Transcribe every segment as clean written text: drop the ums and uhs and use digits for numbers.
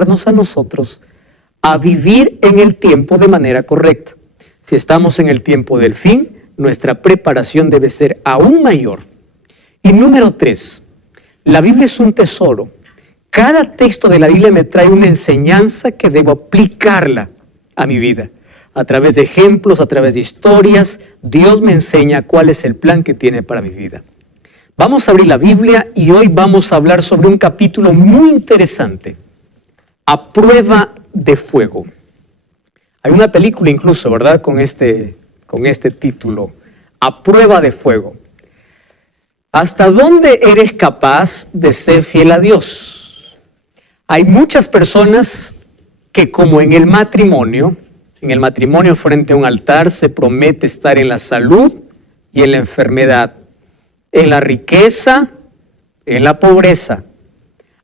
a nosotros a vivir en el tiempo de manera correcta. Si estamos en el tiempo del fin, nuestra preparación debe ser aún mayor. Y número 3, la Biblia es un tesoro. Cada texto de la Biblia me trae una enseñanza que debo aplicarla a mi vida. A través de ejemplos, a través de historias, Dios me enseña cuál es el plan que tiene para mi vida. Vamos a abrir la Biblia y hoy vamos a hablar sobre un capítulo muy interesante. A prueba de fuego. Hay una película incluso, ¿verdad? Con este título. A prueba de fuego. ¿Hasta dónde eres capaz de ser fiel a Dios? Hay muchas personas que, como en el matrimonio frente a un altar se promete estar en la salud y en la enfermedad, en la riqueza, en la pobreza,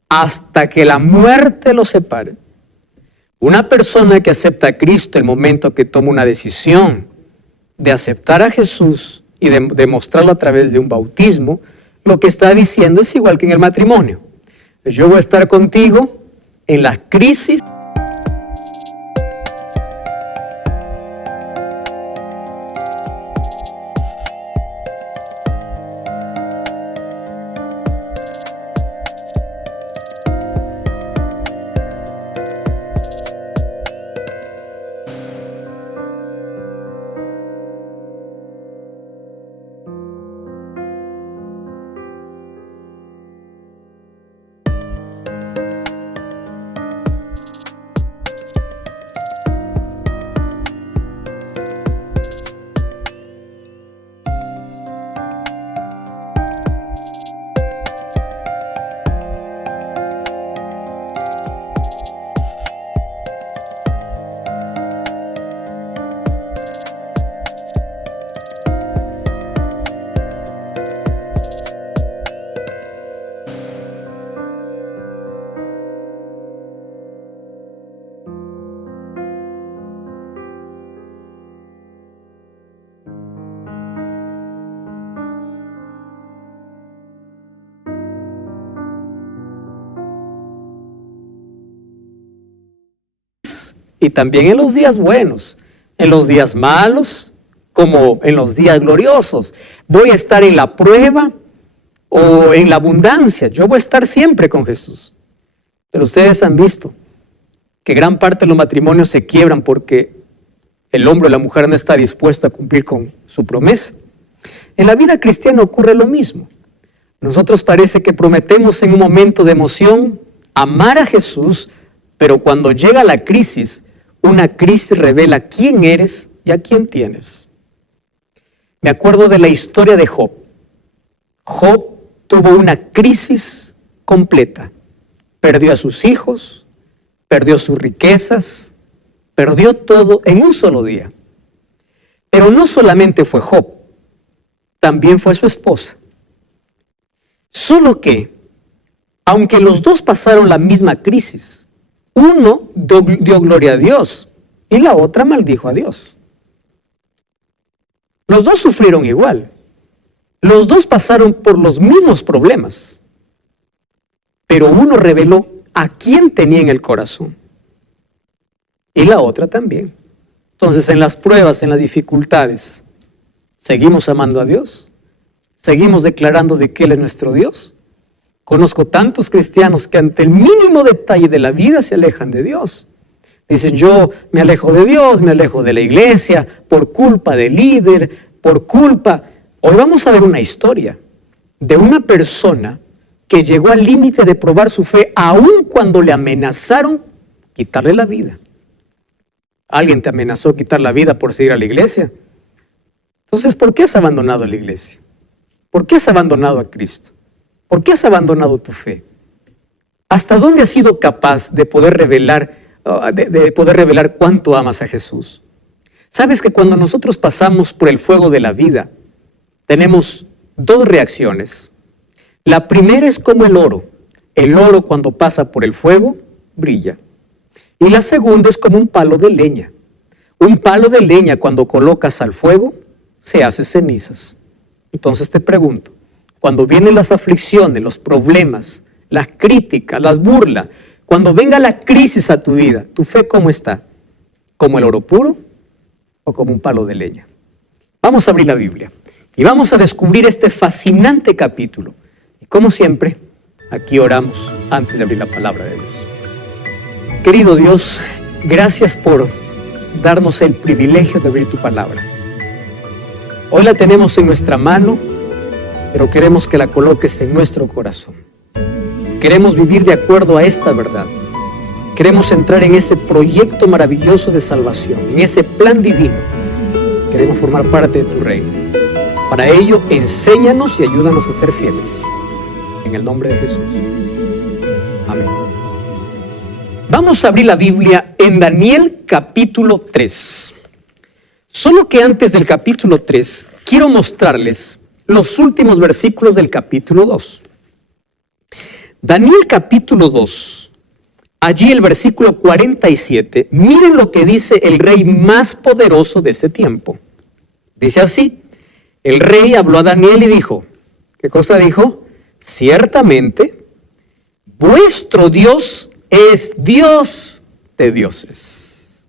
hasta que la muerte los separe. Una persona que acepta a Cristo el momento que toma una decisión de aceptar a Jesús y de demostrarlo a través de un bautismo, lo que está diciendo es igual que en el matrimonio. Yo voy a estar contigo en las crisis. Y también en los días buenos, en los días malos, como en los días gloriosos. Voy a estar en la prueba o en la abundancia. Yo voy a estar siempre con Jesús. Pero ustedes han visto que gran parte de los matrimonios se quiebran porque el hombre o la mujer no está dispuesto a cumplir con su promesa. En la vida cristiana ocurre lo mismo. Nosotros parece que prometemos en un momento de emoción amar a Jesús, pero cuando llega la crisis, una crisis revela quién eres y a quién tienes. Me acuerdo de la historia de Job. Job tuvo una crisis completa. Perdió a sus hijos, perdió sus riquezas, perdió todo en un solo día. Pero no solamente fue Job, también fue su esposa. Solo que, aunque los dos pasaron la misma crisis, uno dio gloria a Dios y la otra maldijo a Dios. Los dos sufrieron igual. Los dos pasaron por los mismos problemas. Pero uno reveló a quién tenía en el corazón. Y la otra también. Entonces, en las pruebas, en las dificultades, ¿seguimos amando a Dios? ¿Seguimos declarando de que Él es nuestro Dios? Conozco tantos cristianos que ante el mínimo detalle de la vida se alejan de Dios. Dicen, yo me alejo de Dios, me alejo de la iglesia, por culpa del líder, por culpa. Hoy vamos a ver una historia de una persona que llegó al límite de probar su fe, aun cuando le amenazaron quitarle la vida. ¿Alguien te amenazó quitar la vida por seguir a la iglesia? Entonces, ¿por qué has abandonado la iglesia? ¿Por qué has abandonado a Cristo? ¿Por qué has abandonado tu fe? ¿Hasta dónde has sido capaz de poder revelar cuánto amas a Jesús? Sabes que cuando nosotros pasamos por el fuego de la vida, tenemos dos reacciones. La primera es como el oro. El oro, cuando pasa por el fuego, brilla. Y la segunda es como un palo de leña. Un palo de leña, cuando colocas al fuego, se hace cenizas. Entonces te pregunto, cuando vienen las aflicciones, los problemas, las críticas, las burlas, Cuando venga la crisis a tu vida, ¿tu fe cómo está? ¿Como el oro puro o como un palo de leña? Vamos a abrir la Biblia y vamos a descubrir este fascinante capítulo. Y como siempre, aquí oramos antes de abrir la palabra de Dios. Querido Dios, gracias por darnos el privilegio de abrir tu palabra. Hoy la tenemos en nuestra mano, pero queremos que la coloques en nuestro corazón. Queremos vivir de acuerdo a esta verdad. Queremos entrar en ese proyecto maravilloso de salvación, en ese plan divino. Queremos formar parte de tu reino. Para ello, enséñanos y ayúdanos a ser fieles. En el nombre de Jesús. Amén. Vamos a abrir la Biblia en Daniel capítulo 3. Solo que antes del capítulo 3, quiero mostrarles los últimos versículos del capítulo 2. Daniel capítulo 2, allí el versículo 47, miren lo que dice el rey más poderoso de ese tiempo. Dice así, el rey habló a Daniel y dijo, ¿qué cosa dijo? Ciertamente, vuestro Dios es Dios de dioses,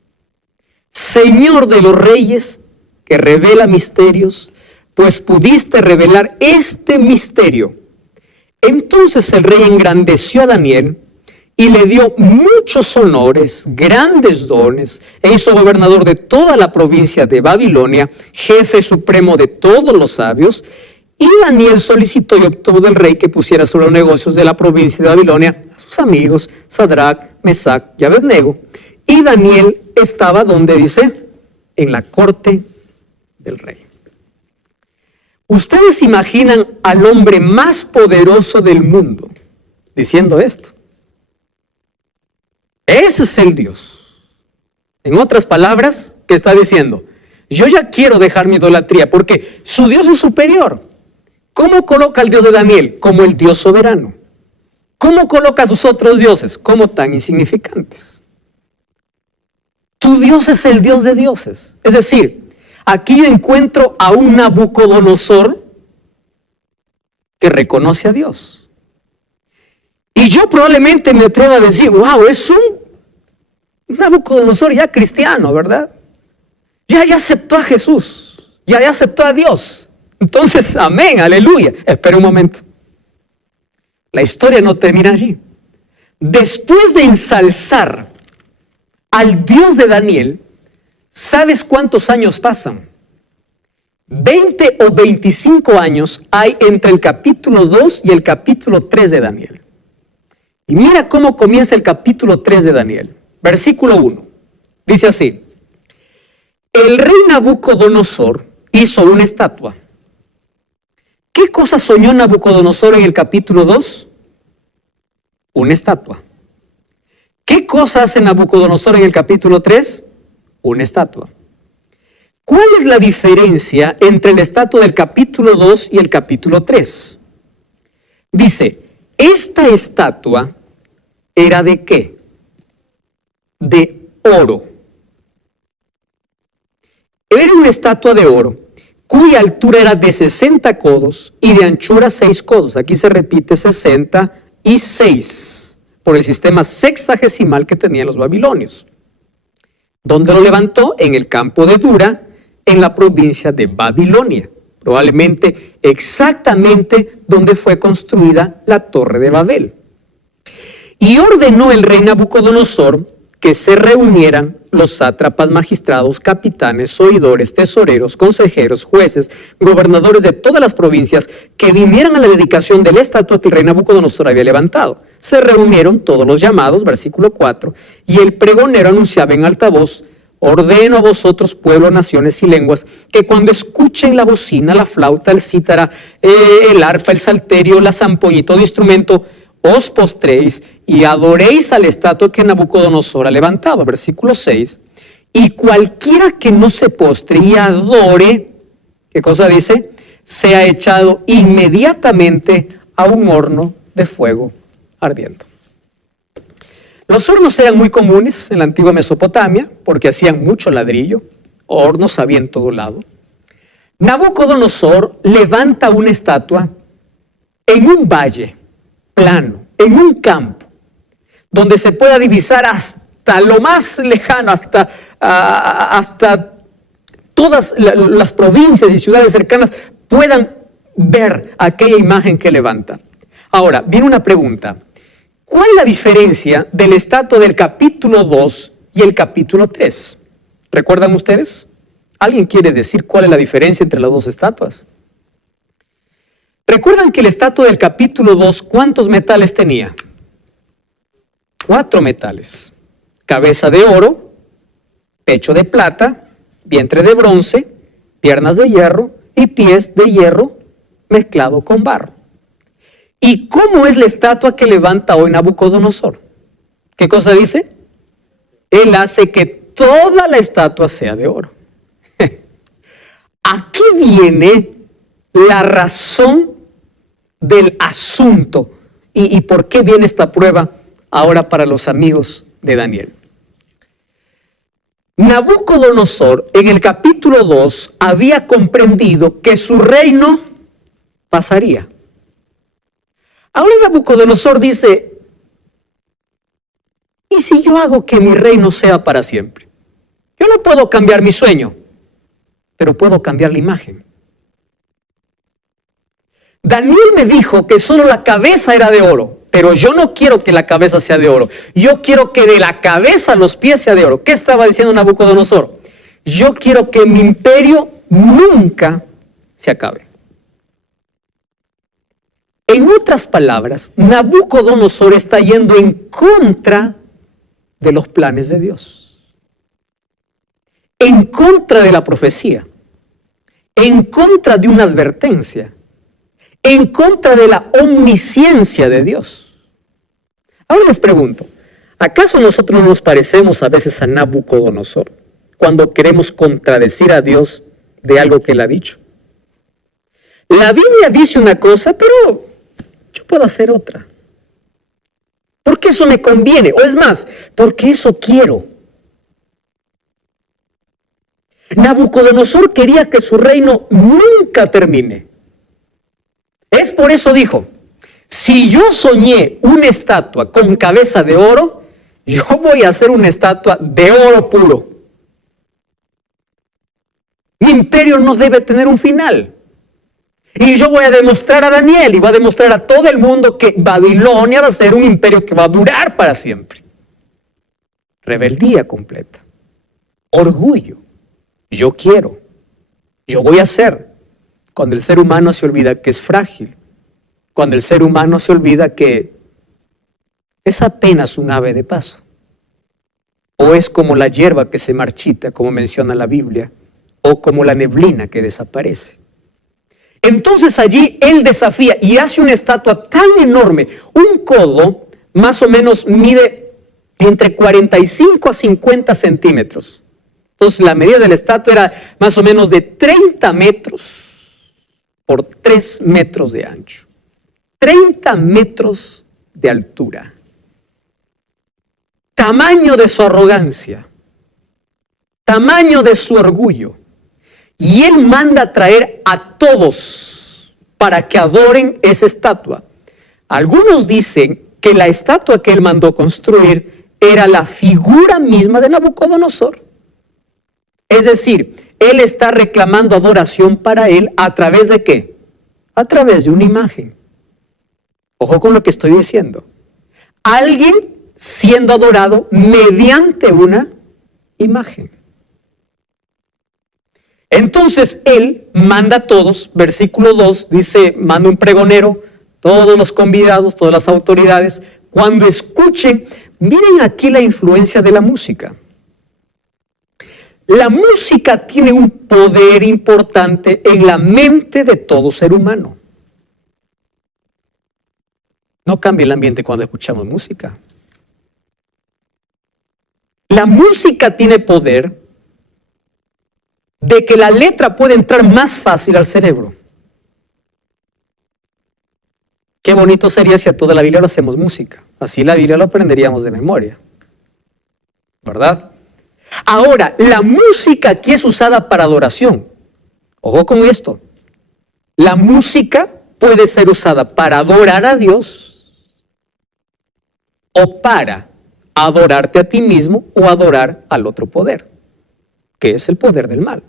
Señor de los reyes, que revela misterios, pues pudiste revelar este misterio. Entonces el rey engrandeció a Daniel y le dio muchos honores, grandes dones, e hizo gobernador de toda la provincia de Babilonia, jefe supremo de todos los sabios. Y Daniel solicitó y obtuvo del rey que pusiera sobre los negocios de la provincia de Babilonia a sus amigos, Sadrac, Mesac y Abednego. Y Daniel estaba, donde dice, en la corte del rey. Ustedes imaginan al hombre más poderoso del mundo diciendo esto. Ese es el Dios. En otras palabras, ¿qué está diciendo? Yo ya quiero dejar mi idolatría porque su Dios es superior. ¿Cómo coloca al Dios de Daniel? Como el Dios soberano. ¿Cómo coloca a sus otros dioses? Como tan insignificantes. Tu Dios es el Dios de dioses. Es decir, aquí yo encuentro a un Nabucodonosor que reconoce a Dios. Y yo probablemente me atrevo a decir, wow, es un Nabucodonosor ya cristiano, ¿verdad? Ya aceptó a Jesús, ya aceptó a Dios. Entonces, amén, aleluya. Espera un momento. La historia no termina allí. Después de ensalzar al Dios de Daniel, ¿sabes cuántos años pasan? 20 o 25 años hay entre el capítulo 2 y el capítulo 3 de Daniel. Y mira cómo comienza el capítulo 3 de Daniel. Versículo 1. Dice así. El rey Nabucodonosor hizo una estatua. ¿Qué cosa soñó Nabucodonosor en el capítulo 2? Una estatua. ¿Qué cosa hace Nabucodonosor en el capítulo 3? Una estatua. ¿Cuál es la diferencia entre la estatua del capítulo 2 y el capítulo 3? Dice, esta estatua era ¿de qué? De oro. Era una estatua de oro, cuya altura era de 60 codos y de anchura 6 codos. Aquí se repite 66 por el sistema sexagesimal que tenían los babilonios. ¿Dónde lo levantó? En el campo de Dura, en la provincia de Babilonia. Probablemente exactamente donde fue construida la Torre de Babel. Y ordenó el rey Nabucodonosor que se reunieran los sátrapas, magistrados, capitanes, oidores, tesoreros, consejeros, jueces, gobernadores de todas las provincias, que vinieran a la dedicación de la estatua que el rey Nabucodonosor había levantado. Se reunieron todos los llamados, versículo 4, y el pregonero anunciaba en alta voz, ordeno a vosotros, pueblo, naciones y lenguas, que cuando escuchen la bocina, la flauta, el cítara, el arpa, el salterio, la zampoña y todo instrumento, os postréis y adoréis a la estatua que Nabucodonosor ha levantado. Versículo 6. Y cualquiera que no se postre y adore, ¿qué cosa dice? Sea echado inmediatamente a un horno de fuego ardiendo. Los hornos eran muy comunes en la antigua Mesopotamia porque hacían mucho ladrillo. Hornos había en todo lado. Nabucodonosor levanta una estatua en un valle plano, en un campo, donde se pueda divisar hasta lo más lejano, hasta todas las provincias y ciudades cercanas puedan ver aquella imagen que levanta. Ahora, viene una pregunta. ¿Cuál es la diferencia de la estatua del capítulo 2 y el capítulo 3? ¿Recuerdan ustedes? ¿Alguien quiere decir cuál es la diferencia entre las dos estatuas? ¿Recuerdan que la estatua del capítulo 2, cuántos metales tenía? 4 metales. Cabeza de oro, pecho de plata, vientre de bronce, piernas de hierro y pies de hierro mezclado con barro. ¿Y cómo es la estatua que levanta hoy Nabucodonosor? ¿Qué cosa dice? Él hace que toda la estatua sea de oro. Aquí viene la razón del asunto y por qué viene esta prueba ahora para los amigos de Daniel. Nabucodonosor en el capítulo 2 había comprendido que su reino pasaría. Ahora Nabucodonosor dice, ¿y si yo hago que mi reino sea para siempre? Yo no puedo cambiar mi sueño, pero puedo cambiar la imagen. Daniel me dijo que solo la cabeza era de oro, pero yo no quiero que la cabeza sea de oro. Yo quiero que de la cabeza a los pies sea de oro. ¿Qué estaba diciendo Nabucodonosor? Yo quiero que mi imperio nunca se acabe. En otras palabras, Nabucodonosor está yendo en contra de los planes de Dios, en contra de la profecía, en contra de una advertencia, en contra de la omnisciencia de Dios. Ahora les pregunto, ¿acaso nosotros no nos parecemos a veces a Nabucodonosor cuando queremos contradecir a Dios de algo que Él ha dicho? La Biblia dice una cosa, pero yo puedo hacer otra. Porque eso me conviene, o es más, porque eso quiero. Nabucodonosor quería que su reino nunca termine. Es por eso dijo, si yo soñé una estatua con cabeza de oro, yo voy a hacer una estatua de oro puro. Mi imperio no debe tener un final. Y yo voy a demostrar a Daniel y voy a demostrar a todo el mundo que Babilonia va a ser un imperio que va a durar para siempre. Rebeldía completa. Orgullo. Yo quiero. Yo voy a hacer. Cuando el ser humano se olvida que es frágil. Cuando el ser humano se olvida que es apenas un ave de paso. O es como la hierba que se marchita, como menciona la Biblia. O como la neblina que desaparece. Entonces allí él desafía y hace una estatua tan enorme, un codo más o menos mide entre 45 a 50 centímetros. Entonces la medida de la estatua era más o menos de 30 metros por 3 metros de ancho. 30 metros de altura. Tamaño de su arrogancia, tamaño de su orgullo. Y él manda a traer a todos para que adoren esa estatua. Algunos dicen que la estatua que él mandó construir era la figura misma de Nabucodonosor. Es decir, él está reclamando adoración para él a través de ¿qué? A través de una imagen. Ojo con lo que estoy diciendo. Alguien siendo adorado mediante una imagen. Entonces él manda a todos, versículo 2 dice, manda un pregonero, todos los convidados, todas las autoridades, cuando escuchen, miren aquí la influencia de la música. La música tiene un poder importante en la mente de todo ser humano. No cambia el ambiente cuando escuchamos música. La música tiene poder de que la letra puede entrar más fácil al cerebro. Qué bonito sería si a toda la Biblia lo hacemos música. Así la Biblia lo aprenderíamos de memoria. ¿Verdad? Ahora, la música aquí es usada para adoración. Ojo con esto. La música puede ser usada para adorar a Dios o para adorarte a ti mismo o adorar al otro poder, que es el poder del mal.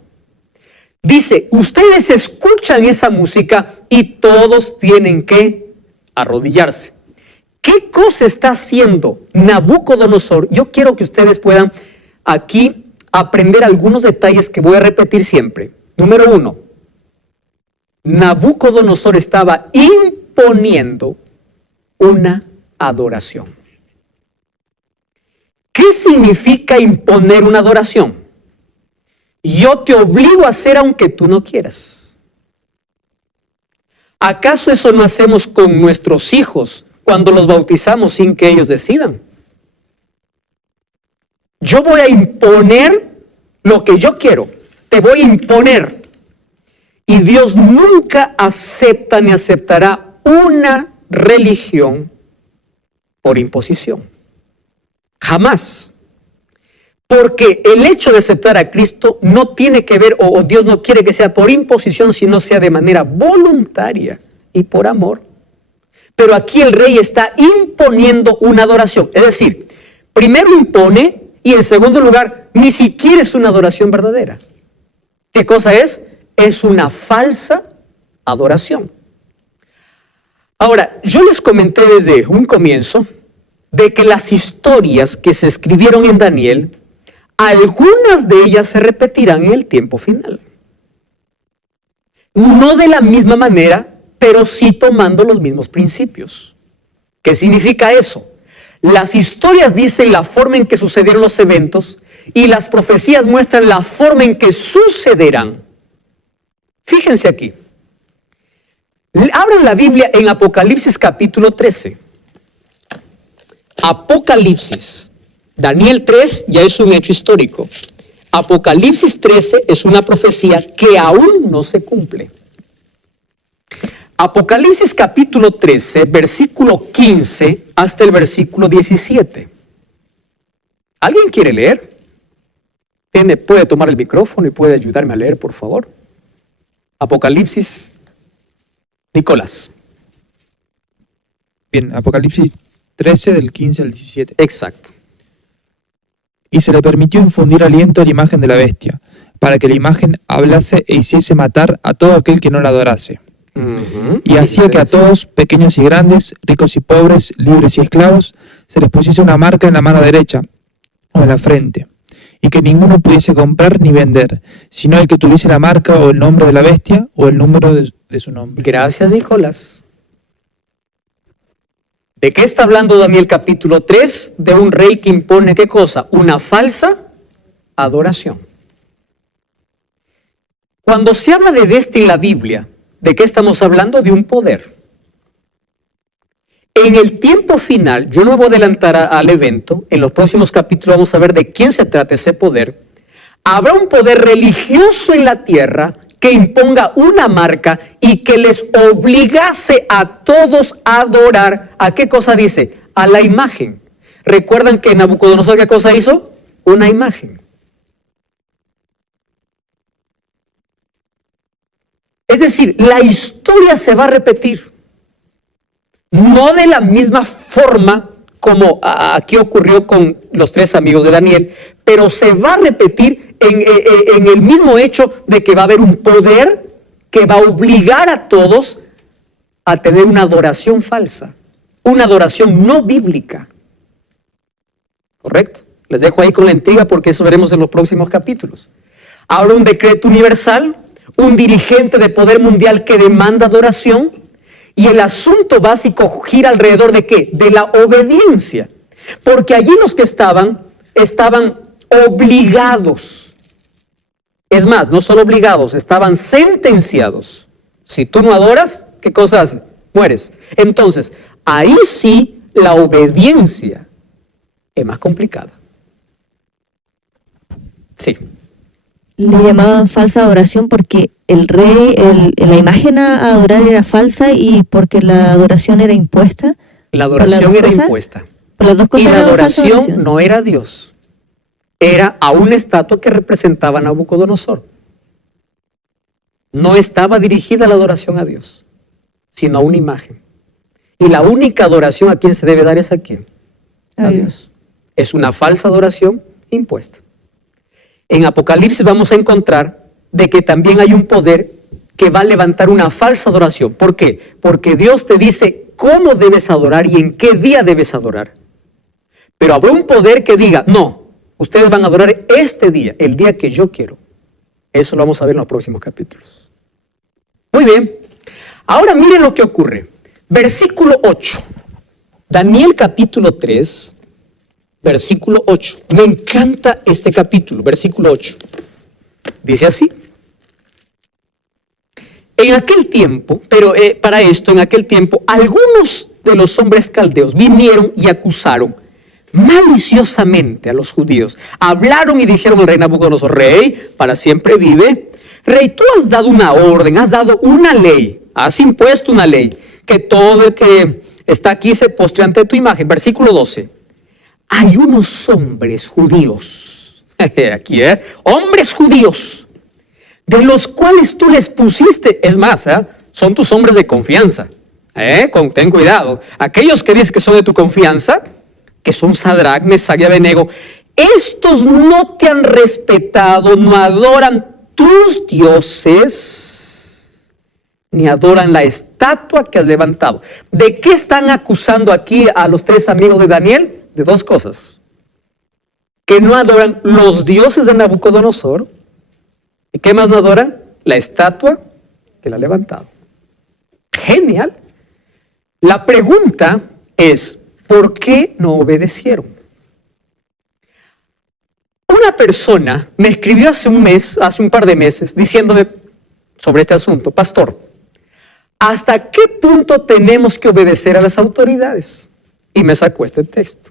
Dice, ustedes escuchan esa música y todos tienen que arrodillarse. ¿Qué cosa está haciendo Nabucodonosor? Yo quiero que ustedes puedan aquí aprender algunos detalles que voy a repetir siempre. Número 1, Nabucodonosor estaba imponiendo una adoración. ¿Qué significa imponer una adoración? Yo te obligo a hacer aunque tú no quieras. ¿Acaso eso no hacemos con nuestros hijos cuando los bautizamos sin que ellos decidan? Yo voy a imponer lo que yo quiero. Te voy a imponer. Y Dios nunca acepta ni aceptará una religión por imposición. Jamás. Porque el hecho de aceptar a Cristo no tiene que ver, o Dios no quiere que sea por imposición, sino sea de manera voluntaria y por amor. Pero aquí el rey está imponiendo una adoración. Es decir, primero impone y en segundo lugar, ni siquiera es una adoración verdadera. ¿Qué cosa es? Es una falsa adoración. Ahora, yo les comenté desde un comienzo de que las historias que se escribieron en Daniel, algunas de ellas se repetirán en el tiempo final. No de la misma manera, pero sí tomando los mismos principios. ¿Qué significa eso? Las historias dicen la forma en que sucedieron los eventos y las profecías muestran la forma en que sucederán. Fíjense aquí. Abran la Biblia en Apocalipsis capítulo 13. Apocalipsis. Daniel 3 ya es un hecho histórico. Apocalipsis 13 es una profecía que aún no se cumple. Apocalipsis capítulo 13, versículo 15 hasta el versículo 17. ¿Alguien quiere leer? Puede tomar el micrófono y puede ayudarme a leer, por favor. Apocalipsis, Nicolás. Bien, Apocalipsis 13 del 15 al 17. Exacto. Y se le permitió infundir aliento a la imagen de la bestia, para que la imagen hablase e hiciese matar a todo aquel que no la adorase. Y hacía que a todos, pequeños y grandes, ricos y pobres, libres y esclavos, se les pusiese una marca en la mano derecha o en la frente, y que ninguno pudiese comprar ni vender, sino el que tuviese la marca o el nombre de la bestia o el número de su nombre. Gracias, Nicolás. ¿De qué está hablando Daniel capítulo 3? De un rey que impone, ¿qué cosa? Una falsa adoración. Cuando se habla de bestia en la Biblia, ¿de qué estamos hablando? De un poder. En el tiempo final, yo no me voy a adelantar al evento, en los próximos capítulos vamos a ver de quién se trata ese poder. Habrá un poder religioso en la tierra que imponga una marca y que les obligase a todos a adorar. ¿A qué cosa dice? A la imagen. ¿Recuerdan que Nabucodonosor qué cosa hizo? Una imagen. Es decir, la historia se va a repetir. No de la misma forma como aquí ocurrió con los 3 amigos de Daniel, pero se va a repetir en el mismo hecho de que va a haber un poder que va a obligar a todos a tener una adoración falsa, una adoración no bíblica. ¿Correcto? Les dejo ahí con la intriga porque eso veremos en los próximos capítulos. Habrá un decreto universal, un dirigente de poder mundial que demanda adoración, y el asunto básico gira alrededor de ¿qué? De la obediencia. Porque allí los que estaban obligados. Es más, no solo obligados, estaban sentenciados. Si tú no adoras, ¿qué cosa haces? Mueres. Entonces, ahí sí la obediencia es más complicada. Sí. Le llamaban falsa adoración porque el rey, la imagen a adorar era falsa y porque la adoración era impuesta. La adoración era impuesta. Por las dos cosas. Y la adoración no era a Dios, era a una estatua que representaba a Nabucodonosor. No estaba dirigida la adoración a Dios, sino a una imagen. Y la única adoración a quien se debe dar es a quién? a Dios. Es una falsa adoración impuesta. En Apocalipsis vamos a encontrar de que también hay un poder que va a levantar una falsa adoración. ¿Por qué? Porque Dios te dice cómo debes adorar y en qué día debes adorar. Pero habrá un poder que diga, no, ustedes van a adorar este día, el día que yo quiero. Eso lo vamos a ver en los próximos capítulos. Muy bien. Ahora miren lo que ocurre. Versículo 8. Daniel capítulo 3, versículo 8. Me encanta este capítulo, versículo 8. Dice así. En aquel tiempo, en aquel tiempo, algunos de los hombres caldeos vinieron y acusaron maliciosamente a los judíos. Hablaron y dijeron al rey Nabucodonosor, rey, para siempre vive. Rey, tú has dado una orden, has dado una ley, has impuesto una ley, que todo el que está aquí se postre ante tu imagen. Versículo 12. Hay unos hombres judíos, aquí, hombres judíos, de los cuales tú les pusiste, es más, son tus hombres de confianza, ten cuidado, aquellos que dices que son de tu confianza, que son Sadrach, Mesach y Abednego, estos no te han respetado, no adoran tus dioses, ni adoran la estatua que has levantado. ¿De qué están acusando aquí a los tres amigos de Daniel? De dos cosas. Que no adoran los dioses de Nabucodonosor. ¿Y qué más no adoran? La estatua que la ha levantado. Genial. La pregunta es, ¿por qué no obedecieron? Una persona me escribió hace un par de meses, diciéndome sobre este asunto, pastor, ¿hasta qué punto tenemos que obedecer a las autoridades? Y me sacó este texto.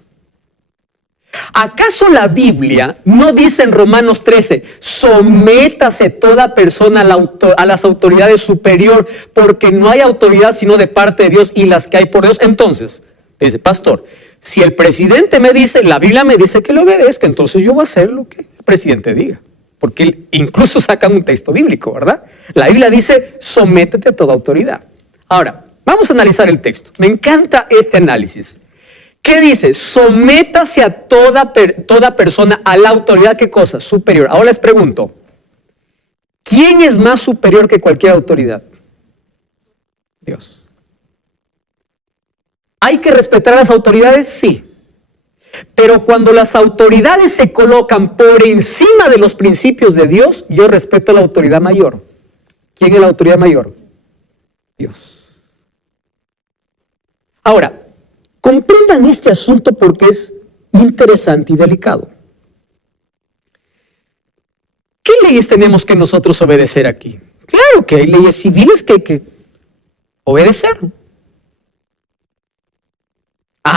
¿Acaso la Biblia no dice en Romanos 13, sométase toda persona a las autoridades superior, porque no hay autoridad sino de parte de Dios y las que hay por Dios? Entonces, dice, pastor, si el presidente me dice, la Biblia me dice que le obedezca, entonces yo voy a hacer lo que el presidente diga. Porque incluso sacan un texto bíblico, ¿verdad? La Biblia dice, sométete a toda autoridad. Ahora, vamos a analizar el texto. Me encanta este análisis. ¿Qué dice? Sométase a toda persona a la autoridad, ¿qué cosa? Superior. Ahora les pregunto, ¿quién es más superior que cualquier autoridad? Dios. ¿Hay que respetar a las autoridades? Sí. Pero cuando las autoridades se colocan por encima de los principios de Dios, yo respeto a la autoridad mayor. ¿Quién es la autoridad mayor? Dios. Ahora, comprendan este asunto porque es interesante y delicado. ¿Qué leyes tenemos que nosotros obedecer aquí? Claro que hay leyes civiles que hay que obedecer.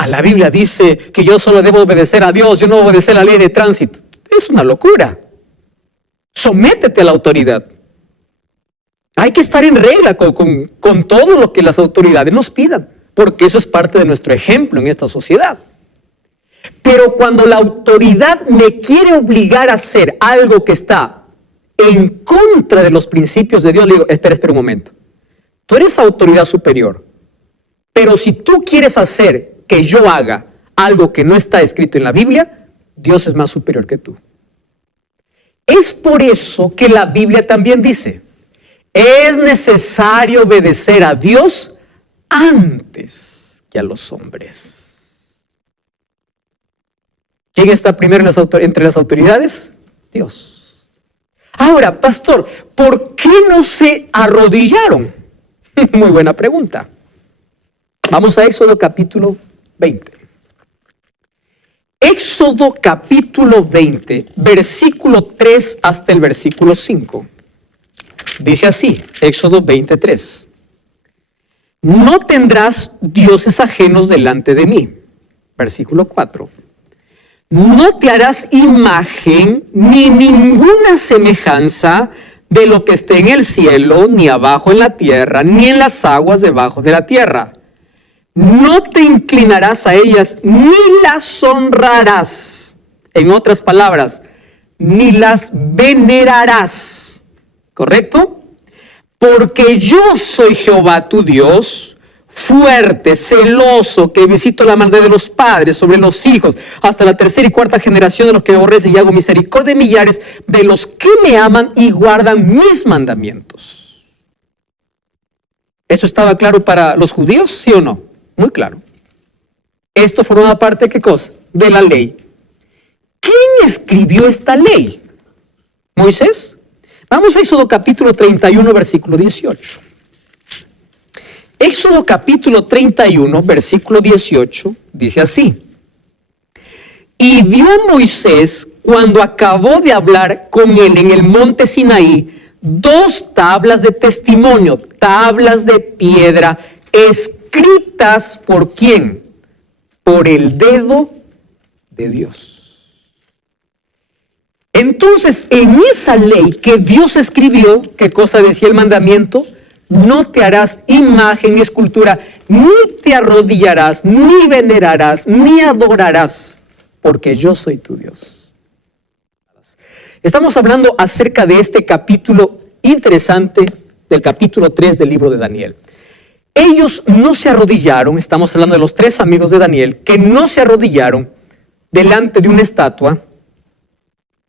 La Biblia dice que yo solo debo obedecer a Dios, yo no obedecer la ley de tránsito. Es una locura. Sométete a la autoridad. Hay que estar en regla con todo lo que las autoridades nos pidan, porque eso es parte de nuestro ejemplo en esta sociedad. Pero cuando la autoridad me quiere obligar a hacer algo que está en contra de los principios de Dios, le digo, espera un momento. Tú eres autoridad superior, pero si tú quieres hacer que yo haga algo que no está escrito en la Biblia, Dios es más superior que tú. Es por eso que la Biblia también dice, es necesario obedecer a Dios antes que a los hombres. ¿Quién está primero entre las autoridades? Dios. Ahora, pastor, ¿por qué no se arrodillaron? Muy buena pregunta. Vamos a Éxodo capítulo 20. Éxodo capítulo 20, versículo 3 hasta el versículo 5. Dice así, Éxodo 23. No tendrás dioses ajenos delante de mí. Versículo 4. No te harás imagen ni ninguna semejanza de lo que esté en el cielo, ni abajo en la tierra, ni en las aguas debajo de la tierra. No te inclinarás a ellas, ni las honrarás. En otras palabras, ni las venerarás. ¿Correcto? Porque yo soy Jehová tu Dios, fuerte, celoso, que visito la maldad de los padres sobre los hijos, hasta la tercera y cuarta generación de los que me aborrecen, y hago misericordia de millares de los que me aman y guardan mis mandamientos. ¿Eso estaba claro para los judíos, sí o no? Muy claro. Esto formaba parte, ¿qué cosa? De la ley. ¿Quién escribió esta ley? ¿Moisés? Vamos a Éxodo capítulo 31, versículo 18. Éxodo capítulo 31, versículo 18, dice así. Y dio Moisés, cuando acabó de hablar con él en el monte Sinaí, 2 tablas de testimonio, tablas de piedra, escritas ¿por quién? Por el dedo de Dios. Entonces, en esa ley que Dios escribió, ¿qué cosa decía el mandamiento? No te harás imagen ni escultura, ni te arrodillarás, ni venerarás, ni adorarás, porque yo soy tu Dios. Estamos hablando acerca de este capítulo interesante, del capítulo 3 del libro de Daniel. Ellos no se arrodillaron, estamos hablando de los 3 amigos de Daniel, que no se arrodillaron delante de una estatua,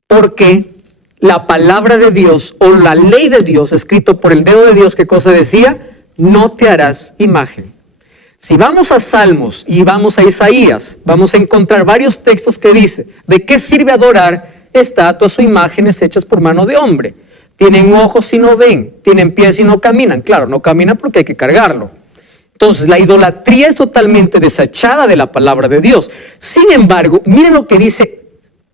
porque la palabra de Dios o la ley de Dios, escrito por el dedo de Dios, ¿qué cosa decía? No te harás imagen. Si vamos a Salmos y vamos a Isaías, vamos a encontrar varios textos que dice, ¿de qué sirve adorar estatuas o imágenes hechas por mano de hombre? Tienen ojos y no ven, tienen pies y no caminan. Claro, no caminan porque hay que cargarlo. Entonces, la idolatría es totalmente desechada de la palabra de Dios. Sin embargo, miren lo que dice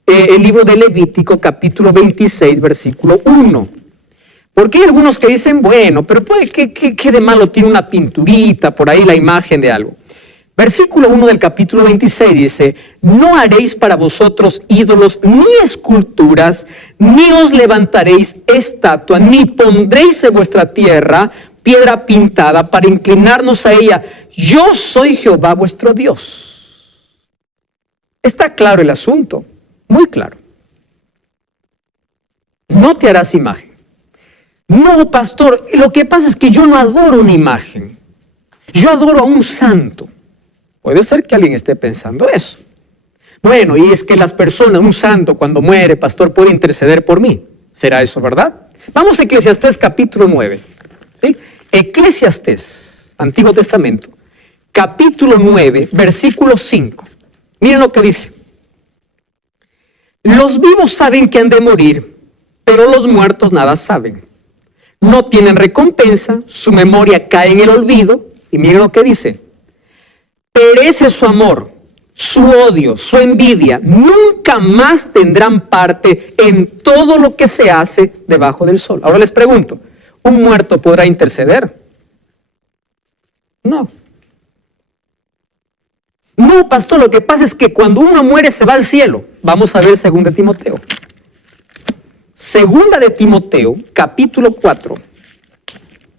el libro de Levítico, capítulo 26, versículo 1. Porque hay algunos que dicen, bueno, pero ¿qué de malo tiene una pinturita por ahí, la imagen de algo? Versículo 1 del capítulo 26 dice, no haréis para vosotros ídolos ni esculturas, ni os levantaréis estatua, ni pondréis en vuestra tierra piedra pintada para inclinarnos a ella. Yo soy Jehová vuestro Dios. Está claro el asunto. Muy claro. No te harás imagen. No, pastor, lo que pasa es que yo no adoro una imagen. Yo adoro a un santo. Puede ser que alguien esté pensando eso. Bueno, y es que las personas, un santo cuando muere, pastor, puede interceder por mí. ¿Será eso verdad? Vamos a Eclesiastés capítulo 9. ¿Sí? Eclesiastés, Antiguo Testamento, capítulo 9, versículo 5. Miren lo que dice. Los vivos saben que han de morir, pero los muertos nada saben. No tienen recompensa, su memoria cae en el olvido. Y miren lo que dice. Perece su amor, su odio, su envidia. Nunca más tendrán parte en todo lo que se hace debajo del sol. Ahora les pregunto, ¿un muerto podrá interceder? No. No, pastor, lo que pasa es que cuando uno muere se va al cielo. Vamos a ver 2 de Timoteo. 2 de Timoteo, capítulo 4.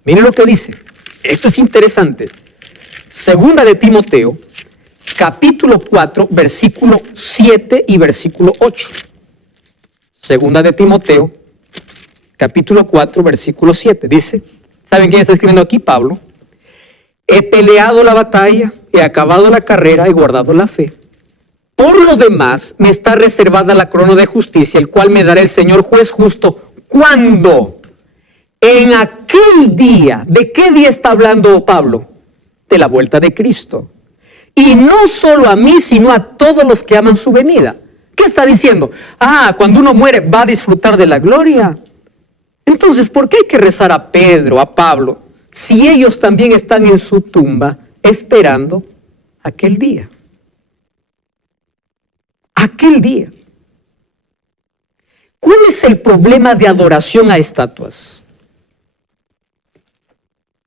Miren lo que dice. Esto es interesante. 2 de Timoteo, capítulo 4, versículo 7 y versículo 8. 2 de Timoteo, capítulo 4, versículo 7. Dice, ¿saben quién está escribiendo aquí? Pablo. He peleado la batalla, he acabado la carrera, he guardado la fe. Por lo demás, me está reservada la corona de justicia, el cual me dará el Señor juez justo. ¿Cuándo? En aquel día. ¿De qué día está hablando Pablo? De la vuelta de Cristo. Y no solo a mí, sino a todos los que aman su venida. ¿Qué está diciendo? Cuando uno muere va a disfrutar de la gloria. Entonces, ¿por qué hay que rezar a Pedro, a Pablo, si ellos también están en su tumba esperando aquel día? Aquel día. ¿Cuál es el problema de adoración a estatuas?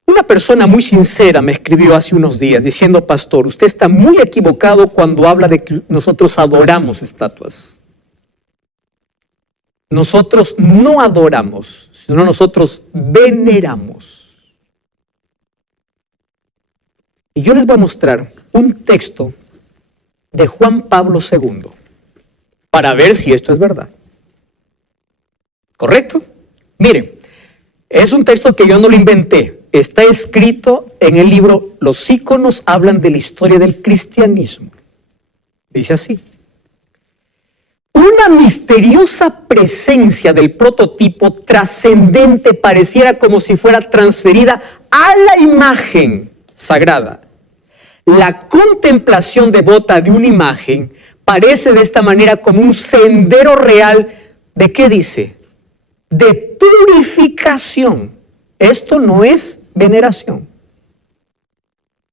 Una persona muy sincera me escribió hace unos días diciendo, pastor, usted está muy equivocado cuando habla de que nosotros adoramos estatuas. Nosotros no adoramos, sino nosotros veneramos. Y yo les voy a mostrar un texto de Juan Pablo II para ver si esto es verdad. ¿Correcto? Miren, es un texto que yo no lo inventé. está escrito en el libro Los íconos hablan de la historia del cristianismo. Dice así: una misteriosa presencia del prototipo trascendente pareciera como si fuera transferida a la imagen sagrada. La contemplación devota de una imagen parece de esta manera como un sendero real de, ¿qué dice? De purificación. Esto no es veneración.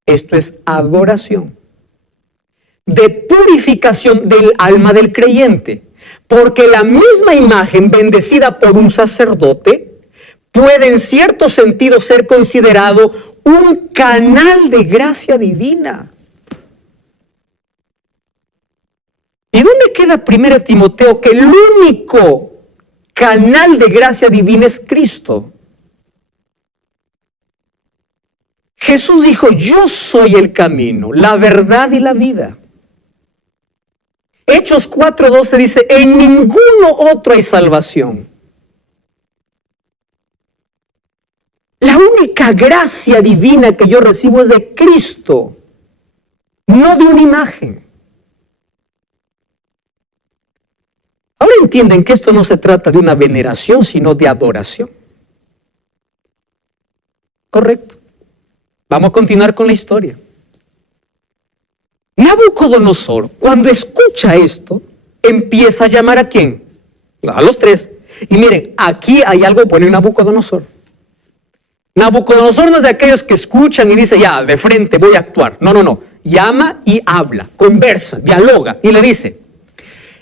Esto es adoración. De purificación del alma del creyente. Porque la misma imagen bendecida por un sacerdote puede en cierto sentido ser considerado un canal de gracia divina. ¿Y dónde queda 1 Timoteo que el único canal de gracia divina es Cristo? Jesús dijo: yo soy el camino, la verdad y la vida. Hechos 4:12 dice: en ninguno otro hay salvación. La única gracia divina que yo recibo es de Cristo, no de una imagen. Ahora entienden que esto no se trata de una veneración, sino de adoración. Correcto. Vamos a continuar con la historia. Nabucodonosor, cuando escucha esto, empieza a llamar ¿a quién? A los tres. Y miren, aquí hay algo bueno en Nabucodonosor. Nabucodonosor no es de aquellos que escuchan y dicen: ya, de frente voy a actuar. No, no, no. Llama y habla, conversa, dialoga y le dice: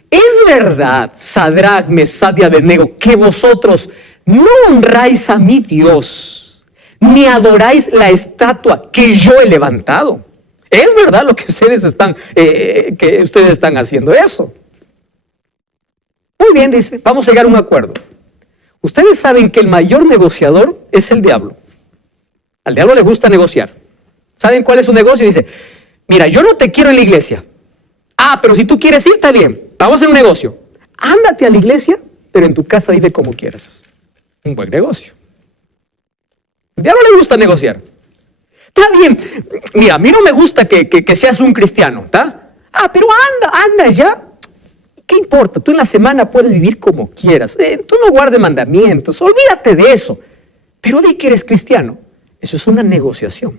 ¿es verdad, Sadrach, Mesach y Abednego, que vosotros no honráis a mi Dios, ni adoráis la estatua que yo he levantado? Es verdad lo que ustedes están haciendo eso. Muy bien, dice, vamos a llegar a un acuerdo. Ustedes saben que el mayor negociador es el diablo. Al diablo le gusta negociar. ¿Saben cuál es su negocio? Dice: mira, yo no te quiero en la iglesia. Ah, pero si tú quieres ir, está bien. Vamos a hacer un negocio. Ándate a la iglesia, pero en tu casa vive como quieras. Un buen negocio. Al diablo le gusta negociar. Está bien. Mira, a mí no me gusta que seas un cristiano, ¿está? Ah, pero anda ya. ¿Qué importa? Tú en la semana puedes vivir como quieras. Tú no guardes mandamientos. Olvídate de eso. Pero di que eres cristiano. Eso es una negociación.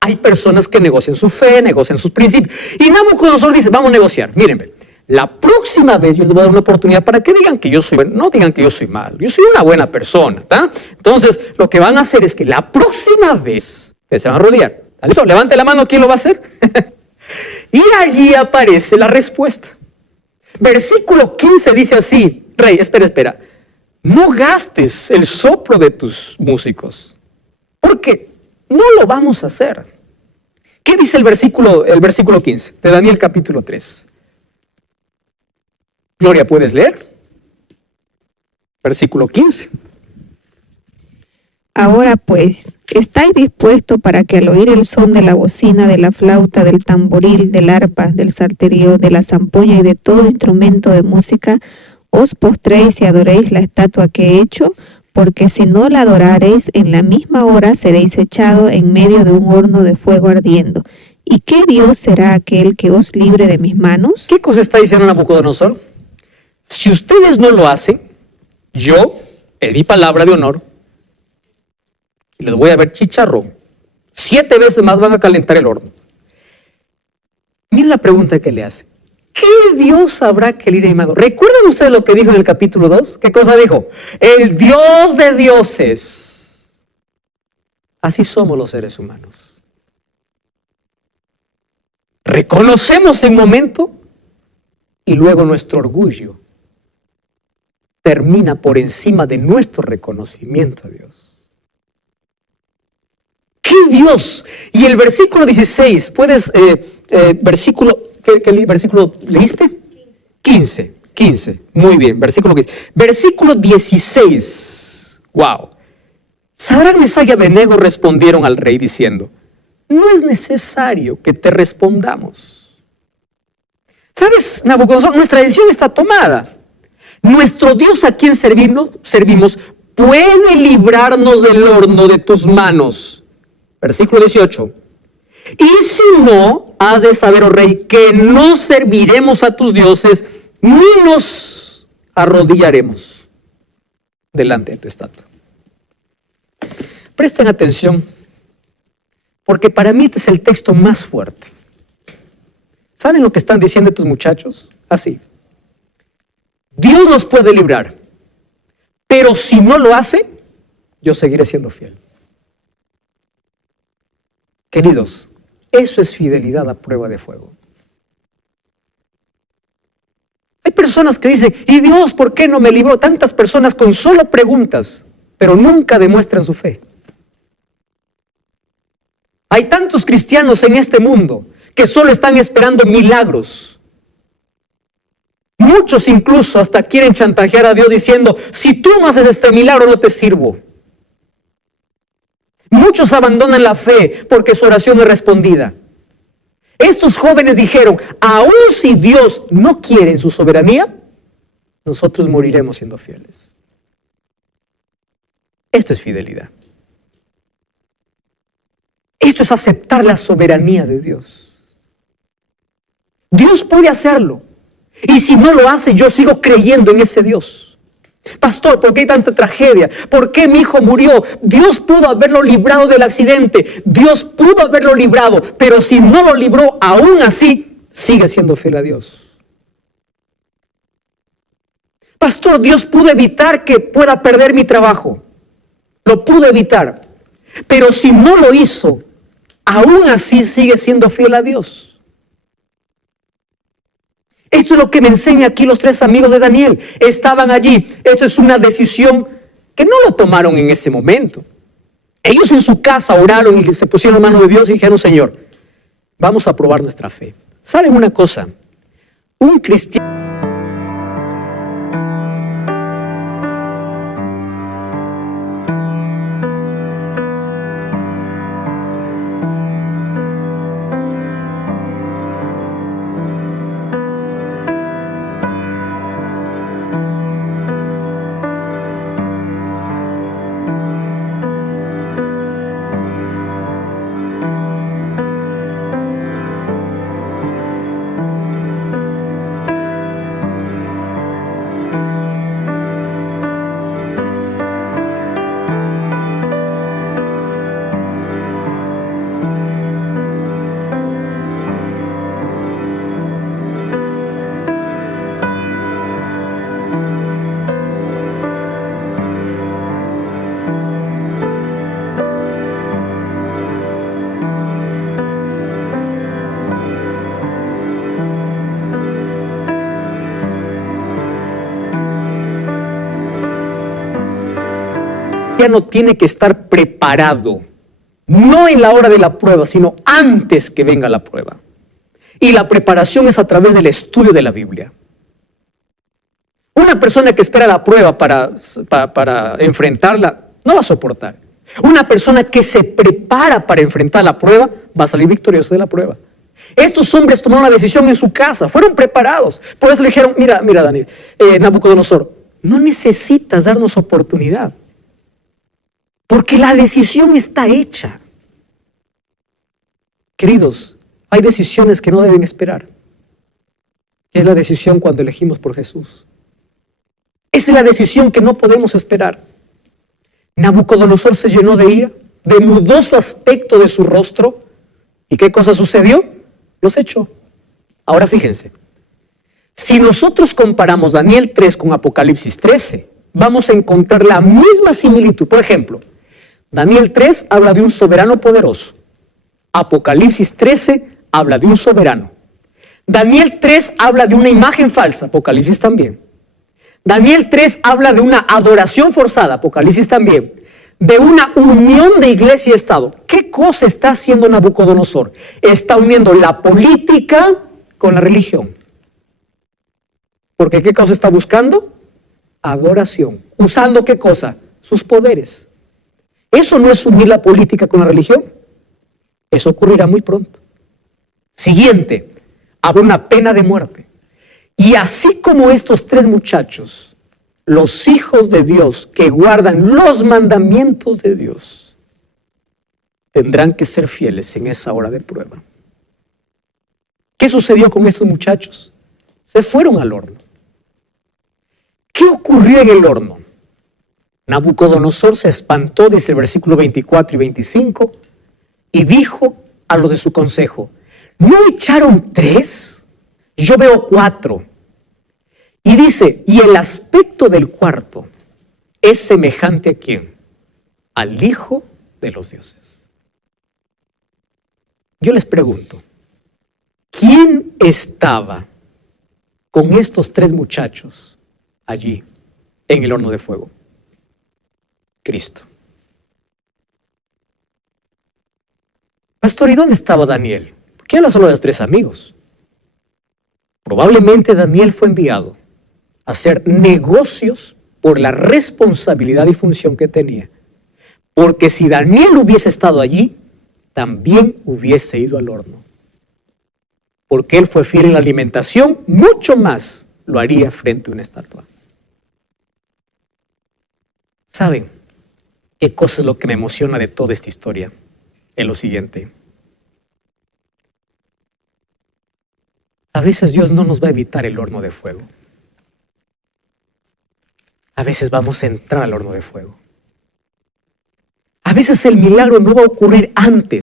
Hay personas que negocian su fe, negocian sus principios. Y Nabucodonosor dice: vamos a negociar. Mírenme, la próxima vez yo les voy a dar una oportunidad para que digan que yo soy bueno. No digan que yo soy malo. Yo soy una buena persona, ¿tá? Entonces, lo que van a hacer es que la próxima vez se van a rodear. ¿Listo? Levante la mano, ¿quién lo va a hacer? Y allí aparece la respuesta. Versículo 15 dice así: Rey, espera. No gastes el soplo de tus músicos, porque no lo vamos a hacer. ¿Qué dice el versículo 15 de Daniel capítulo 3? Gloria, ¿puedes leer? Versículo 15. Ahora pues, ¿estáis dispuestos para que al oír el son de la bocina, de la flauta, del tamboril, del arpa, del salterio, de la zampoña y de todo instrumento de música, os postréis y adoréis la estatua que he hecho? Porque si no la adorareis, en la misma hora seréis echados en medio de un horno de fuego ardiendo. ¿Y qué Dios será aquel que os libre de mis manos? ¿Qué cosa está diciendo Nabucodonosor? Si ustedes no lo hacen, yo, en mi palabra de honor, les voy a ver chicharrón. 7 veces más van a calentar el horno. Miren la pregunta que le hace. ¿Qué Dios habrá que libre de mi mano? ¿Recuerdan ustedes lo que dijo en el capítulo 2? ¿Qué cosa dijo? El Dios de dioses. Así somos los seres humanos. Reconocemos en momento y luego nuestro orgullo termina por encima de nuestro reconocimiento a Dios. ¿Qué Dios? Y el versículo 16, ¿puedes, ¿qué versículo leíste? 15, muy bien, versículo 15. Versículo 16, wow. Sadrach, Mesach y Abednego respondieron al rey diciendo: no es necesario que te respondamos. ¿Sabes, Nabucodonosor? Nuestra decisión está tomada. Nuestro Dios a quien servimos puede librarnos del horno de tus manos. Versículo 18. Y si no, has de saber, oh rey, que no serviremos a tus dioses, ni nos arrodillaremos delante de tu estatua. Presten atención, porque para mí este es el texto más fuerte. ¿Saben lo que están diciendo estos muchachos? Así. Dios nos puede librar, pero si no lo hace, yo seguiré siendo fiel. Queridos, eso es fidelidad a prueba de fuego. Hay personas que dicen, ¿y Dios por qué no me libró? Tantas personas con solo preguntas, pero nunca demuestran su fe. Hay tantos cristianos en este mundo que solo están esperando milagros. Muchos incluso hasta quieren chantajear a Dios diciendo, si tú no haces este milagro no te sirvo. Muchos abandonan la fe porque su oración no es respondida. Estos jóvenes dijeron, aun si Dios no quiere en su soberanía, nosotros moriremos siendo fieles. Esto es fidelidad. Esto es aceptar la soberanía de Dios. Dios puede hacerlo. Y si no lo hace, yo sigo creyendo en ese Dios. Pastor, ¿por qué hay tanta tragedia? ¿Por qué mi hijo murió? Dios pudo haberlo librado del accidente. Dios pudo haberlo librado. Pero si no lo libró, aún así, sigue siendo fiel a Dios. Pastor, Dios pudo evitar que pueda perder mi trabajo. Lo pudo evitar. Pero si no lo hizo, aún así sigue siendo fiel a Dios. Esto es lo que me enseña aquí los tres amigos de Daniel. Estaban allí. Esto es una decisión que no lo tomaron en ese momento. Ellos en su casa oraron y se pusieron en manos de Dios y dijeron, Señor, vamos a probar nuestra fe. ¿Saben una cosa? Un cristiano... No tiene que estar preparado, no en la hora de la prueba, sino antes que venga la prueba. Y la preparación es a través del estudio de la Biblia. Una persona que espera la prueba para enfrentarla, no va a soportar. Una persona que se prepara para enfrentar la prueba, va a salir victorioso de la prueba. Estos hombres tomaron una decisión en su casa, fueron preparados. Por eso le dijeron, mira Daniel, Nabucodonosor, no necesitas darnos oportunidad. Porque la decisión está hecha. Queridos, hay decisiones que no deben esperar. Es la decisión cuando elegimos por Jesús. Esa es la decisión que no podemos esperar. Nabucodonosor se llenó de ira, demudó su aspecto de su rostro. ¿Y qué cosa sucedió? Los echó. Ahora fíjense. Si nosotros comparamos Daniel 3 con Apocalipsis 13, vamos a encontrar la misma similitud. Por ejemplo, Daniel 3 habla de un soberano poderoso. Apocalipsis 13 habla de un soberano. Daniel 3 habla de una imagen falsa. Apocalipsis también. Daniel 3 habla de una adoración forzada. Apocalipsis también. De una unión de iglesia y Estado. ¿Qué cosa está haciendo Nabucodonosor? Está uniendo la política con la religión. Porque ¿qué cosa está buscando? Adoración. ¿Usando qué cosa? Sus poderes. Eso no es unir la política con la religión. Eso ocurrirá muy pronto. Siguiente, habrá una pena de muerte. Y así como estos tres muchachos los hijos de Dios que guardan los mandamientos de Dios tendrán que ser fieles en esa hora de prueba. ¿Qué sucedió con estos muchachos? Se fueron al horno. ¿Qué ocurrió en el horno? Nabucodonosor se espantó, dice el versículo 24 y 25, y dijo a los de su consejo: ¿no echaron 3? Yo veo 4. Y dice, y el aspecto del cuarto es semejante ¿a quién? Al Hijo de los dioses. Yo les pregunto, ¿quién estaba con estos 3 muchachos allí en el horno de fuego? Cristo. Pastor, ¿y dónde estaba Daniel? ¿Por qué habla solo de los 3 amigos? Probablemente Daniel fue enviado a hacer negocios por la responsabilidad y función que tenía. Porque si Daniel hubiese estado allí, también hubiese ido al horno. Porque él fue fiel en la alimentación, mucho más lo haría frente a una estatua. ¿Saben qué cosa es lo que me emociona de toda esta historia? Es lo siguiente. A veces Dios no nos va a evitar el horno de fuego. A veces vamos a entrar al horno de fuego. A veces el milagro no va a ocurrir antes